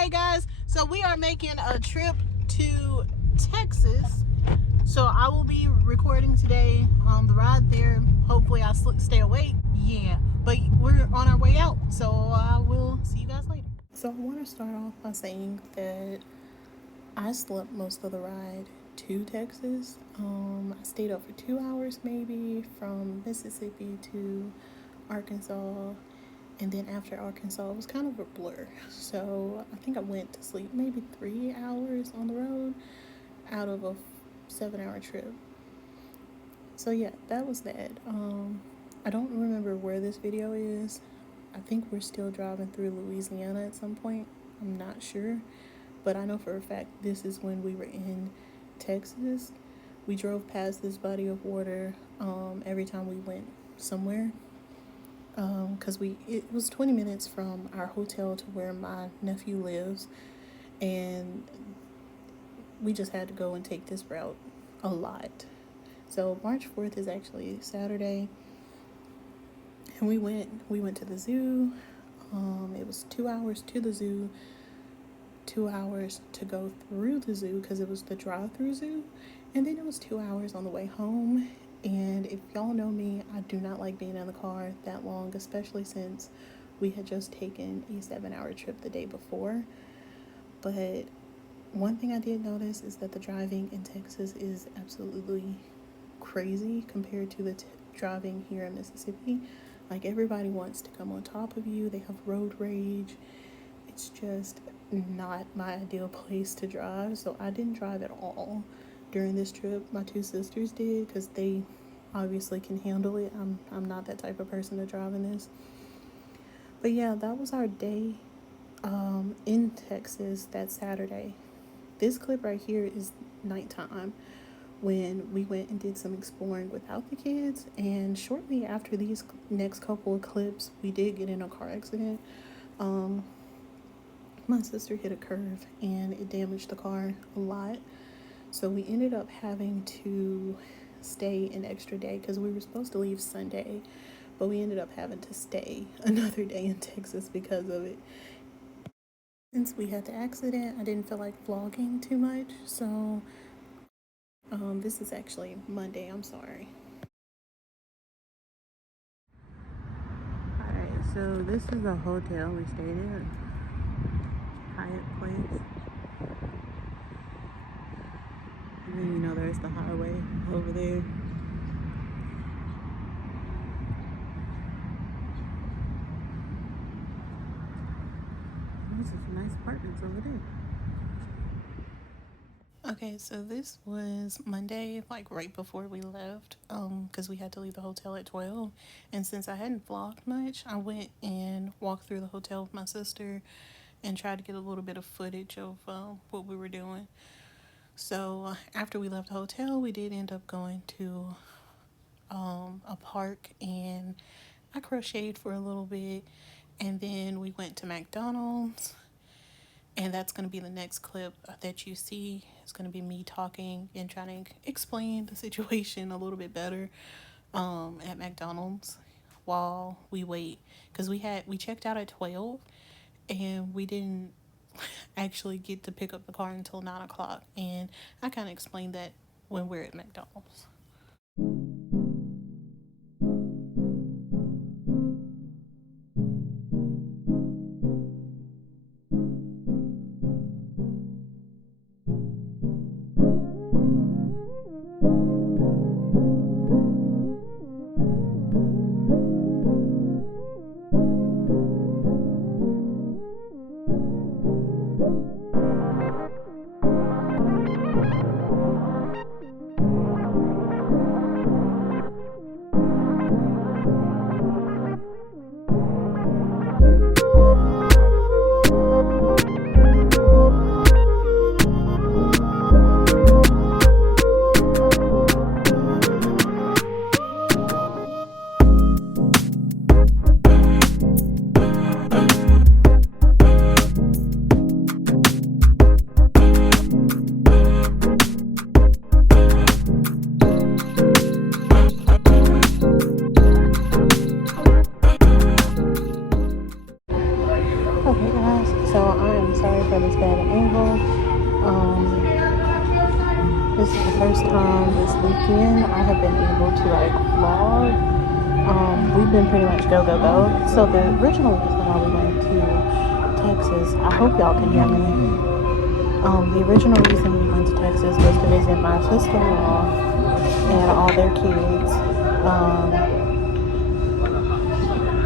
Alright guys, so we are making a trip to Texas. So I will be recording today on the ride there. Hopefully I stay awake. Yeah, but we're on our way out, so I will see you guys later. So I want to start off by saying that I slept most of the ride to Texas. I stayed up for 2 hours maybe from Mississippi to Arkansas. And then after Arkansas, it was kind of a blur. So I think I went to sleep maybe 3 hours on the road out of a 7-hour trip. So yeah, that was that. I don't remember where this video is. I think we're still driving through Louisiana at some point. I'm not sure. But I know for a fact this is when we were in Texas. We drove past this body of water every time we went somewhere. Because it was 20 minutes from our hotel to where my nephew lives, and we just had to go and take this route a lot. So March 4th is actually Saturday, and we went to the zoo. It was 2 hours to the zoo, 2 hours to go through the zoo because it was the drive-through zoo, and then it was 2 hours on the way home. And if y'all know me, I do not like being in the car that long, especially since we had just taken a 7-hour trip the day before. But one thing I did notice is that the driving in Texas is absolutely crazy compared to the driving here in Mississippi. Like, everybody wants to come on top of you. They have road rage. It's just not my ideal place to drive. So I didn't drive at all during this trip. My two sisters did because they obviously can handle it. I'm not that type of person to drive in this. But yeah, that was our day in Texas that Saturday. This clip right here is nighttime when we went and did some exploring without the kids. And shortly after these next couple of clips, we did get in a car accident. My sister hit a curve and it damaged the car a lot. So we ended up having to stay an extra day because we were supposed to leave Sunday, but we ended up having to stay another day in Texas because of it. Since we had the accident, I didn't feel like vlogging too much, so this is actually Monday, I'm sorry. Alright, so this is the hotel we stayed at, Hyatt Place. And then, you know, there's the highway over there. These are some nice apartments over there. Okay, so this was Monday, like right before we left, because we had to leave the hotel at 12. And since I hadn't vlogged much, I went and walked through the hotel with my sister and tried to get a little bit of footage of what we were doing. So after we left the hotel, we did end up going to a park, and I crocheted for a little bit, and then we went to McDonald's, and that's going to be the next clip that you see. It's going to be me talking and trying to explain the situation a little bit better at McDonald's while we wait, because we checked out at 12 and we didn't actually get to pick up the car until 9 o'clock, and I kind of explained that when we're at McDonald's. for this bad angle. This is the first time this weekend I have been able to like vlog. We've been pretty much go. So the original reason why we went to Texas, I hope y'all can hear me. The original reason we went to Texas was to visit my sister-in-law and all their kids.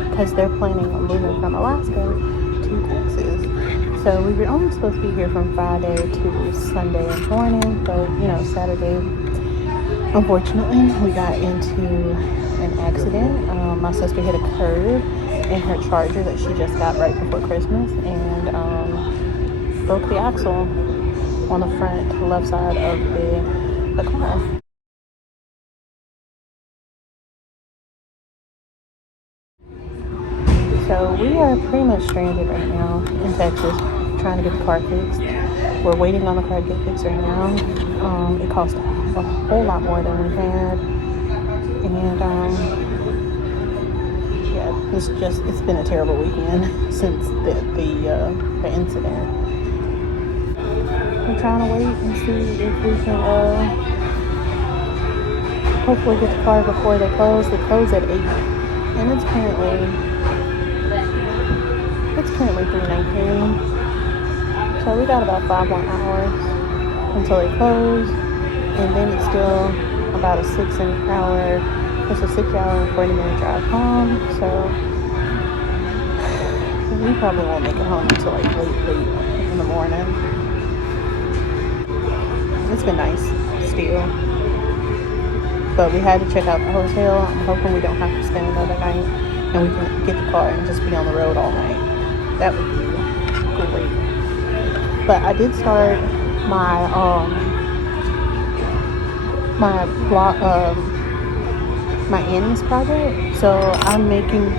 Because they're planning on moving from Alaska to Texas. So we were only supposed to be here from Friday to Sunday morning, but you know, Saturday, unfortunately, we got into an accident. My sister hit a curb in her Charger that she just got right before Christmas, and broke the axle on the front left side of the car. So we are pretty much stranded right now in Texas, trying to get the car fixed. We're waiting on the car to get fixed right now. It cost a whole lot more than we had, and yeah, it's been a terrible weekend since the incident. We're trying to wait and see if we can hopefully get the car before they close. They close at 8, and it's currently 3:19. So we got about 5 more hours until they close, and then it's still about a 6 hour and 40-minute drive home. So we probably won't make it home until like late in the morning. It's been nice still, but we had to check out the hotel. I'm hoping we don't have to spend another night and we can get the car and just be on the road all night. That would be great. But I did start my my Annie's project. So I'm making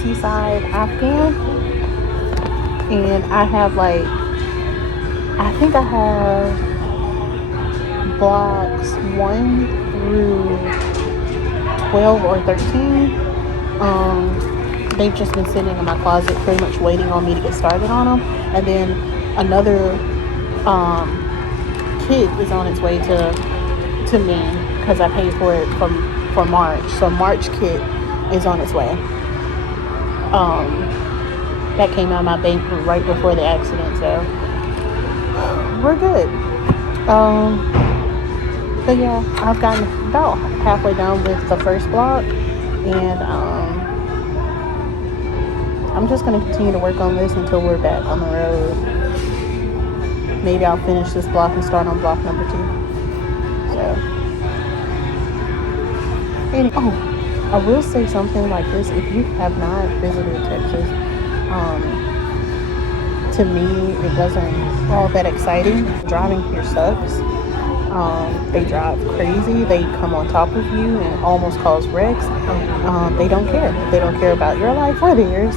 seaside Afghan, and I have like, I think I have blocks 1 through 12 or 13. They've just been sitting in my closet pretty much waiting on me to get started on them. And then another kit is on its way to me because I paid for it for March. So March kit is on its way. That came out of my bank right before the accident, so we're good. But yeah, I've gotten about halfway done with the first block, and I'm just going to continue to work on this until we're back on the road. Maybe I'll finish this block and start on block number 2. So, anyway, I will say something like this. If you have not visited Texas, to me, it wasn't all that exciting. Driving here sucks. They drive crazy. They come on top of you and almost cause wrecks. They don't care. They don't care about your life or theirs.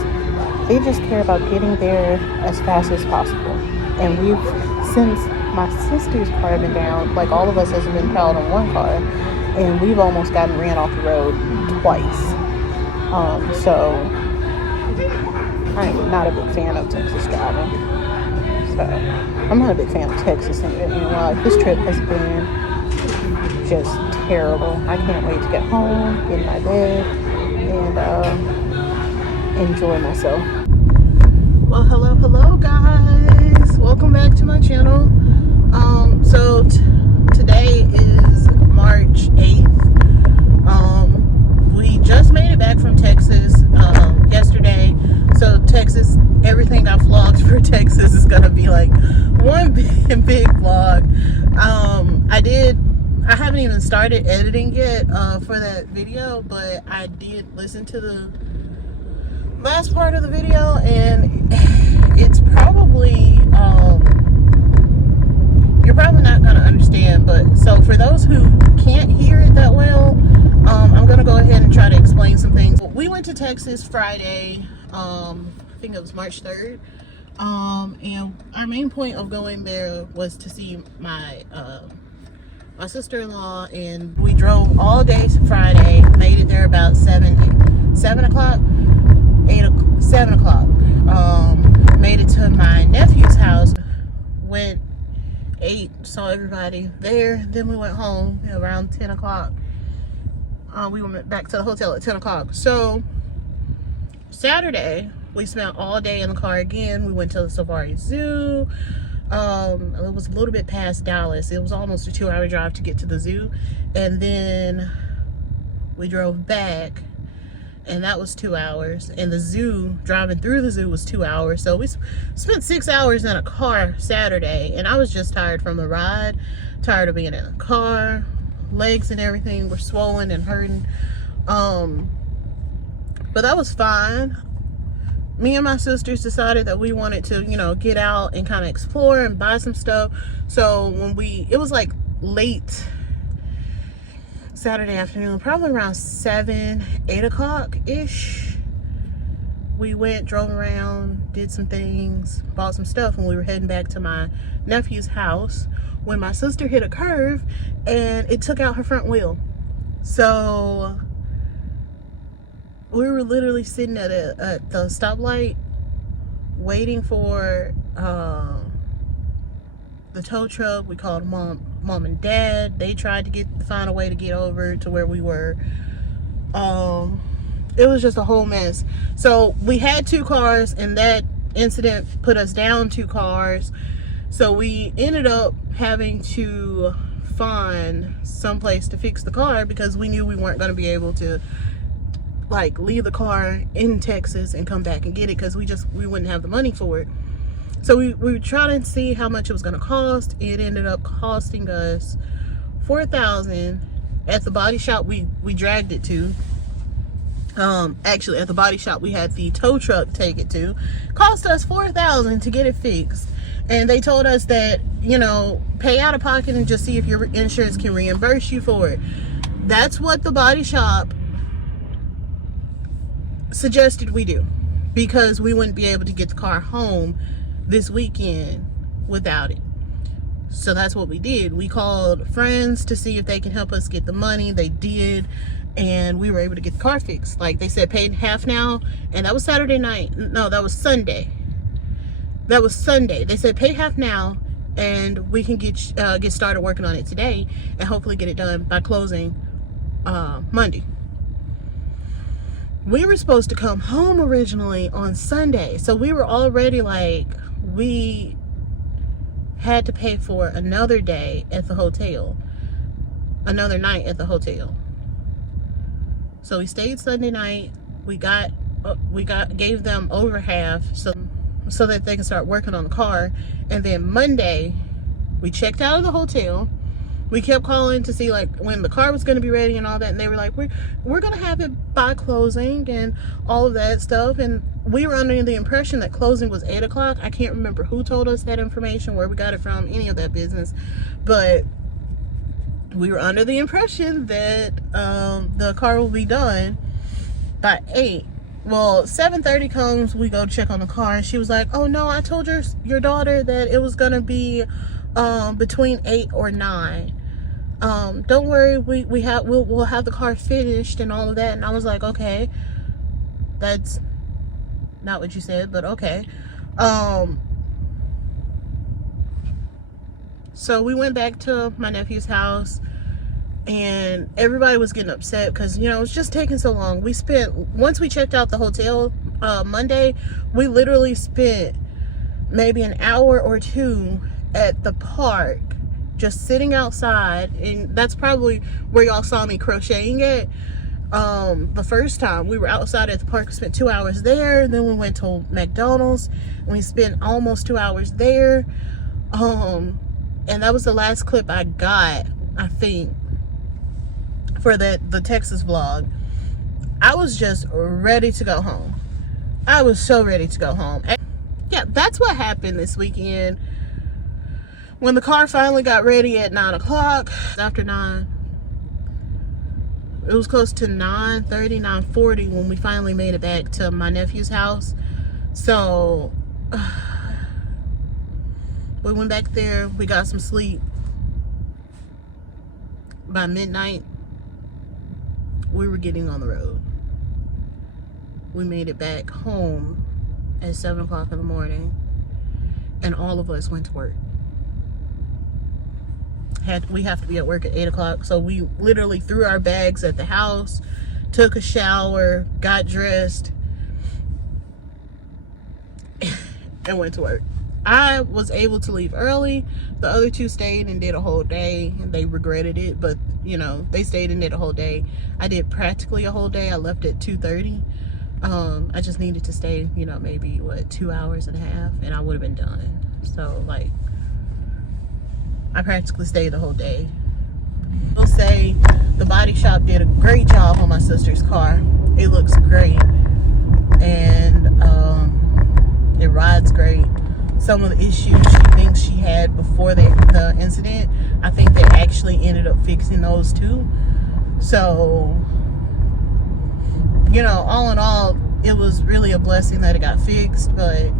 They just care about getting there as fast as possible. And since my sister's car had been down, like all of us has been piled on one car, and we've almost gotten ran off the road twice. So I'm not a big fan of Texas driving. So I'm not a big fan of Texas in life. This trip has been just terrible. I can't wait to get home, get in my bed, and enjoy myself. Well, hello guys, welcome back to my channel. So today is March 8th. We just made it back from Texas yesterday. So Texas, everything I vlogged for Texas is gonna be like one big vlog. I haven't even started editing yet for that video, but I did listen to the last part of the video, and it's probably you're probably not gonna understand. But so for those who can't hear it that well, I'm gonna go ahead and try to explain some things. We went to Texas Friday. I think it was March 3rd, and our main point of going there was to see my sister-in-law, and we drove all day to Friday, made it there about 7 o'clock. saw everybody there. Then we went home around 10 o'clock. We went back to the hotel at 10 o'clock. So Saturday, we spent all day in the car again. We went to the Safari Zoo. It was a little bit past Dallas. It was almost a 2-hour drive to get to the zoo. And then we drove back, and that was 2 hours. And the zoo, driving through the zoo, was 2 hours. So we spent 6 hours in a car Saturday, and I was just tired from the ride, tired of being in the car. Legs and everything were swollen and hurting. But that was fine. Me and my sisters decided that we wanted to, you know, get out and kind of explore and buy some stuff. So when it was like late Saturday afternoon, probably around 7, 8 o'clock ish, we went, drove around, did some things, bought some stuff, and we were heading back to my nephew's house when my sister hit a curve and it took out her front wheel. So we were literally sitting at the stoplight waiting for the tow truck. We called mom and dad. They tried to find a way to get over to where we were. It was just a whole mess. So we had 2 cars, and that incident put us down 2 cars. So we ended up having to find some place to fix the car because we knew we weren't going to be able to like leave the car in Texas and come back and get it, because we wouldn't have the money for it. So we were trying to see how much it was going to cost. It ended up costing us $4,000 at the body shop we dragged it to. Actually, at the body shop we had the tow truck take it to. Cost us $4,000 to get it fixed. And they told us that, you know, pay out of pocket and just see if your insurance can reimburse you for it. That's what the body shop suggested we do, because we wouldn't be able to get the car home this weekend without it. So that's what we did. We called friends to see if they can help us get the money. They did, and we were able to get the car fixed. Like they said, pay half now, and that was Saturday night. No, that was Sunday. That was Sunday. They said pay half now, and we can get started working on it today, and hopefully get it done by closing Monday. We were supposed to come home originally on Sunday, so we were already like, we had to pay for another day at the hotel, another night at the hotel. So we stayed Sunday night. We gave them over half so that they can start working on the car. And then Monday, we checked out of the hotel. We kept calling to see like when the car was going to be ready and all that, and they were like, we're going to have it by closing and all of that stuff. And we were under the impression that closing was 8 o'clock. I can't remember who told us that information, where we got it from, any of that business, but we were under the impression that the car will be done by 8. Well, 7:30 comes, we go check on the car, and she was like, oh no, I told your daughter that it was going to be between 8 or 9. Don't worry, we'll have the car finished and all of that. And I was like, okay, that's not what you said, but okay. So we went back to my nephew's house, and everybody was getting upset because, you know, it's just taking so long. Once we checked out the hotel Monday, we literally spent maybe an hour or 2 at the park, just sitting outside. And that's probably where y'all saw me crocheting at the first time. We were outside at the park. We spent 2 hours there. Then we went to McDonald's, and we spent almost 2 hours there. And that was the last clip I got, I think, for the Texas vlog. I was just ready to go home. I was so ready to go home. And yeah, that's what happened this weekend. When the car finally got ready at 9 o'clock, after 9, it was close to 9:30, 9:40 when we finally made it back to my nephew's house. So we went back there, we got some sleep. By midnight, we were getting on the road. We made it back home at 7 o'clock in the morning, and all of us went to work. we have to be at work at 8 o'clock. So we literally threw our bags at the house, took a shower, got dressed, and went to work. I was able to leave early. The other two stayed and did a whole day, and they regretted it, but you know, they stayed and did a whole day. I did practically a whole day. I left at 2:30. I just needed to stay, you know, maybe what, 2 hours and a half, and I would have been done. So like, I practically stayed the whole day. I'll say the body shop did a great job on my sister's car. It looks great, and it rides great. Some of the issues she thinks she had before the incident, I think they actually ended up fixing those too. So, you know, all in all, it was really a blessing that it got fixed, but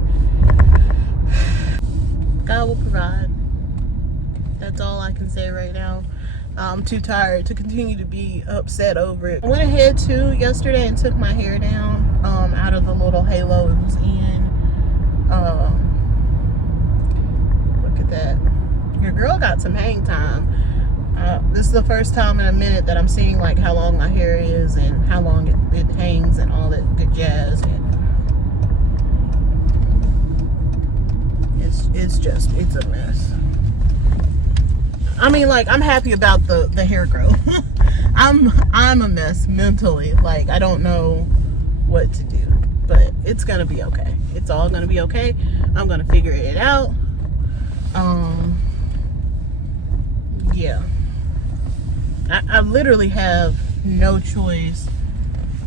God will provide. That's all I can say right now. I'm too tired to continue to be upset over it. I went ahead too yesterday and took my hair down out of the little halo it was in. Look at that. Your girl got some hang time. This is the first time in a minute that I'm seeing like how long my hair is and how long it hangs and all that good jazz. And it's a mess. I mean, like, I'm happy about the hair growth. I'm a mess mentally. Like, I don't know what to do, but it's gonna be okay. It's all gonna be okay. I'm gonna figure it out. Yeah. I literally have no choice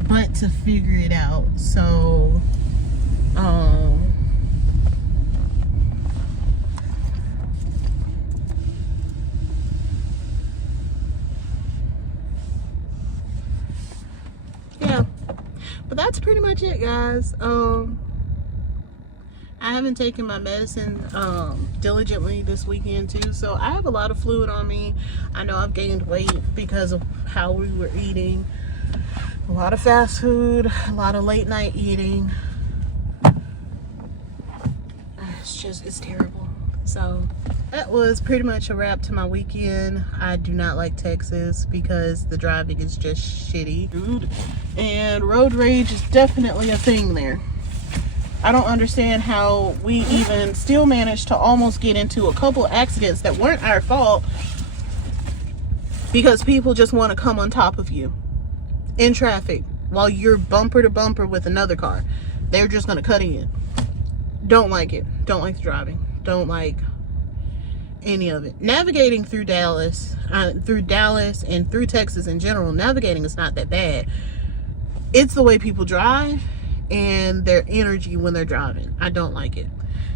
but to figure it out. So, yeah, but that's pretty much it, guys. I haven't taken my medicine diligently this weekend too, so I have a lot of fluid on me. I know I've gained weight because of how we were eating. A lot of fast food, a lot of late night eating. It's terrible. So that was pretty much a wrap to my weekend. I do not like Texas because the driving is just shitty. And road rage is definitely a thing there. I don't understand how we even still managed to almost get into a couple accidents that weren't our fault because people just want to come on top of you in traffic while you're bumper to bumper with another car. They're just going to cut in. Don't like it. Don't like the driving. Don't like any of it. Navigating through Dallas and through Texas in general, navigating is not that bad. It's the way people drive and their energy when they're driving. I don't like it.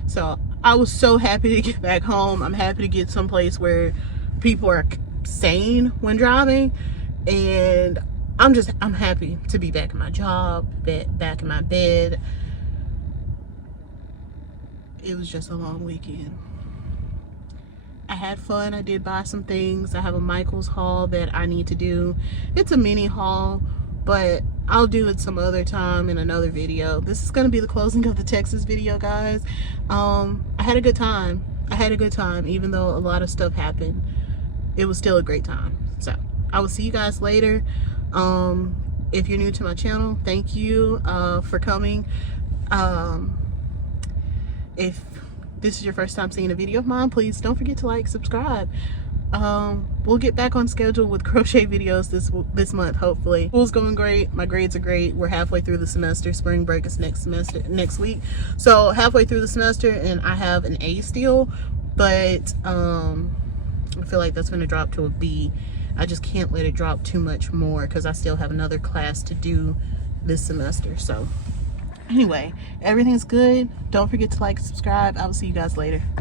So I was so happy to get back home. I'm happy to get someplace where people are sane when driving, and I'm happy to be back in my job, back in my bed. It was just a long weekend. I had fun. I did buy some things. I have a Michael's haul that I need to do. It's a mini haul, but I'll do it some other time in another video. This is going to be the closing of the Texas video, guys. I had a good time. Even though a lot of stuff happened. It was still a great time. So I will see you guys later. If you're new to my channel, thank you for coming. If this is your first time seeing a video of mine, please don't forget to like, subscribe. We'll get back on schedule with crochet videos this month, hopefully. School's going great. My grades are great. We're halfway through the semester. Spring break is next week. So halfway through the semester, and I have an A still, but I feel like that's going to drop to a B. I just can't let it drop too much more because I still have another class to do this semester. So anyway, everything's good. Don't forget to like, subscribe. I will see you guys later.